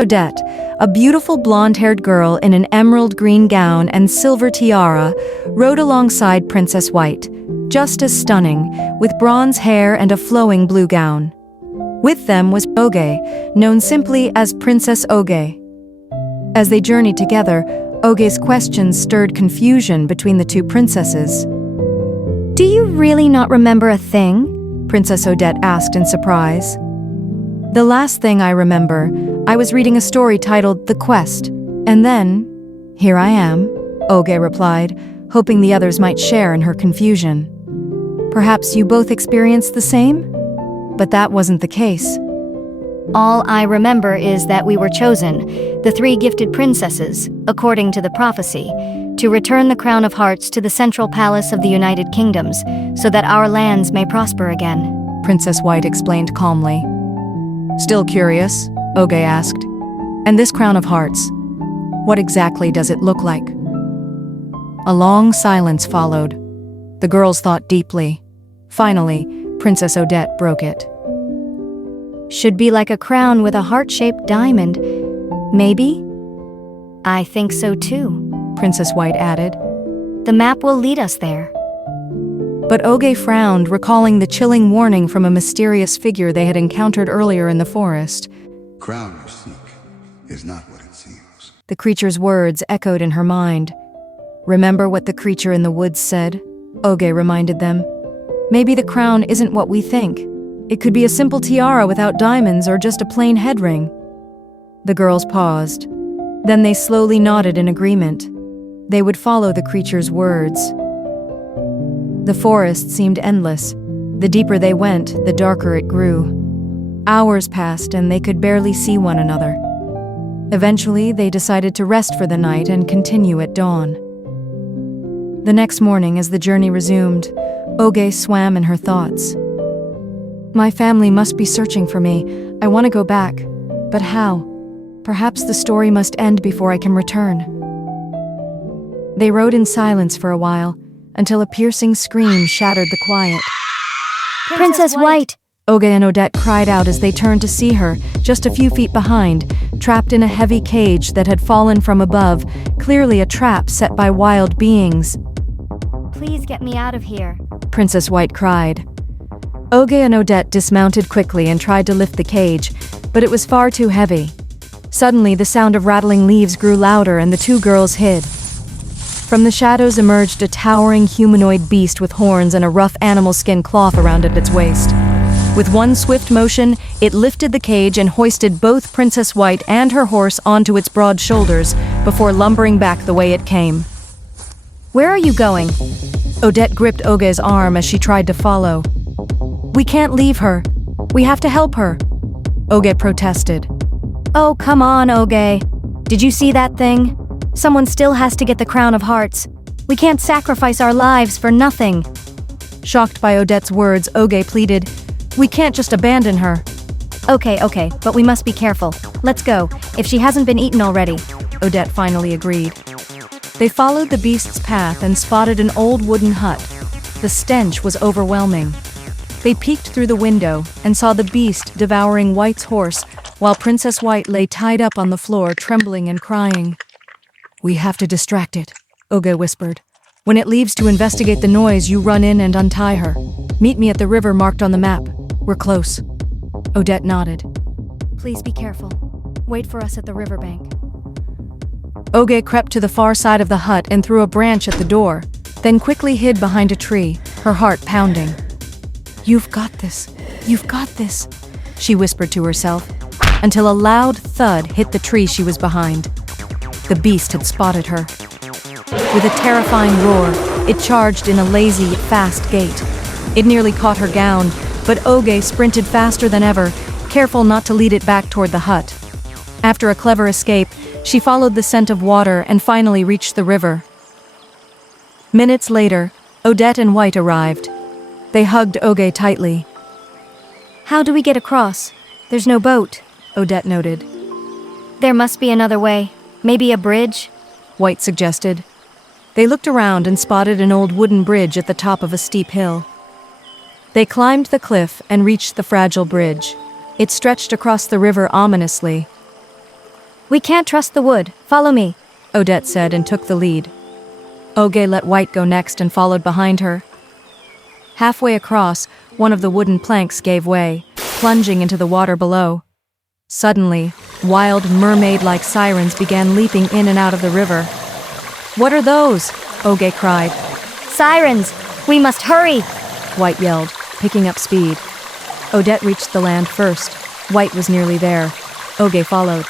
Odette, a beautiful blonde-haired girl in an emerald green gown and silver tiara, rode alongside Princess White, just as stunning, with bronze hair and a flowing blue gown. With them was Oge, known simply as Princess Oge. As they journeyed together, Oge's questions stirred confusion between the two princesses. "Do you really not remember a thing?" Princess Odette asked in surprise. "The last thing I remember, I was reading a story titled The Quest, and then, here I am," Oge replied, hoping the others might share in her confusion. "Perhaps you both experienced the same?" But that wasn't the case. "All I remember is that we were chosen, the three gifted princesses, according to the prophecy, to return the crown of hearts to the central palace of the United Kingdoms, so that our lands may prosper again," Princess White explained calmly. "Still curious?" Oge asked. "And this crown of hearts, what exactly does it look like?" A long silence followed. The girls thought deeply. Finally, Princess Odette broke it. "Should be like a crown with a heart-shaped diamond. Maybe?" "I think so too," Princess White added. "The map will lead us there." But Oge frowned, recalling the chilling warning from a mysterious figure they had encountered earlier in the forest. "Crown you seek is not what it seems." The creature's words echoed in her mind. "Remember what the creature in the woods said?" Oge reminded them. "Maybe the crown isn't what we think. It could be a simple tiara without diamonds or just a plain head ring." The girls paused. Then they slowly nodded in agreement. They would follow the creature's words. The forest seemed endless. The deeper they went, the darker it grew. Hours passed and they could barely see one another. Eventually, they decided to rest for the night and continue at dawn. The next morning, as the journey resumed, Oge swam in her thoughts. "My family must be searching for me. I want to go back. But how? Perhaps the story must end before I can return." They rode in silence for a while, until a piercing scream shattered the quiet. "Princess White!" Oge and Odette cried out as they turned to see her, just a few feet behind, trapped in a heavy cage that had fallen from above, clearly a trap set by wild beings. "Please get me out of here," Princess White cried. Oge and Odette dismounted quickly and tried to lift the cage, but it was far too heavy. Suddenly, the sound of rattling leaves grew louder and the two girls hid. From the shadows emerged a towering humanoid beast with horns and a rough animal skin cloth around its waist. With one swift motion, it lifted the cage and hoisted both Princess White and her horse onto its broad shoulders before lumbering back the way it came. "Where are you going?" Odette gripped Oge's arm as she tried to follow. "We can't leave her. We have to help her," Oge protested. "Oh, come on, Oge. Did you see that thing? Someone still has to get the crown of hearts. We can't sacrifice our lives for nothing." Shocked by Odette's words, Oge pleaded, "We can't just abandon her." Okay, but we must be careful. Let's go, if she hasn't been eaten already," Odette finally agreed. They followed the beast's path and spotted an old wooden hut. The stench was overwhelming. They peeked through the window and saw the beast devouring White's horse, while Princess White lay tied up on the floor, trembling and crying. "We have to distract it," Oge whispered. "When it leaves to investigate the noise, you run in and untie her. Meet me at the river marked on the map. We're close." Odette nodded. "Please be careful. Wait for us at the riverbank." Oge crept to the far side of the hut and threw a branch at the door, then quickly hid behind a tree, her heart pounding. "You've got this. You've got this," she whispered to herself, until a loud thud hit the tree she was behind. The beast had spotted her. With a terrifying roar, it charged in a lazy, fast gait. It nearly caught her gown, but Oge sprinted faster than ever, careful not to lead it back toward the hut. After a clever escape, she followed the scent of water and finally reached the river. Minutes later, Odette and White arrived. They hugged Oge tightly. "How do we get across? There's no boat," Odette noted. "There must be another way. Maybe a bridge?" White suggested. They looked around and spotted an old wooden bridge at the top of a steep hill. They climbed the cliff and reached the fragile bridge. It stretched across the river ominously. We can't trust the wood. Follow me, Odette said and took the lead. Oge let White go next and followed behind her. Halfway across, one of the wooden planks gave way, plunging into the water below. Suddenly, wild mermaid-like sirens began leaping in and out of the river. What are those? Oge cried. Sirens! We must hurry! White yelled, picking up speed. Odette reached the land first. White was nearly there. Oge followed.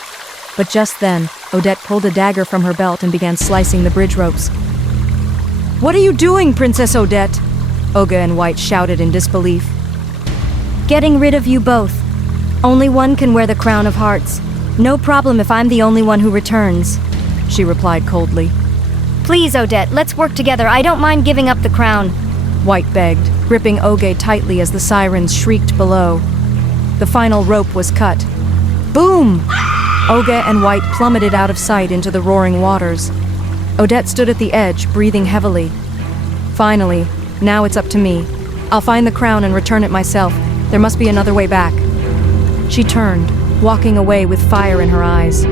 But just then, Odette pulled a dagger from her belt and began slicing the bridge ropes. What are you doing, Princess Odette? Oge and White shouted in disbelief. Getting rid of you both. Only one can wear the crown of hearts. No problem if I'm the only one who returns, she replied coldly. Please, Odette, let's work together. I don't mind giving up the crown, White begged, gripping Oge tightly as the sirens shrieked below. The final rope was cut. Boom! Oge and White plummeted out of sight into the roaring waters. Odette stood at the edge, breathing heavily. Finally, now it's up to me. I'll find the crown and return it myself. There must be another way back. She turned, walking away with fire in her eyes.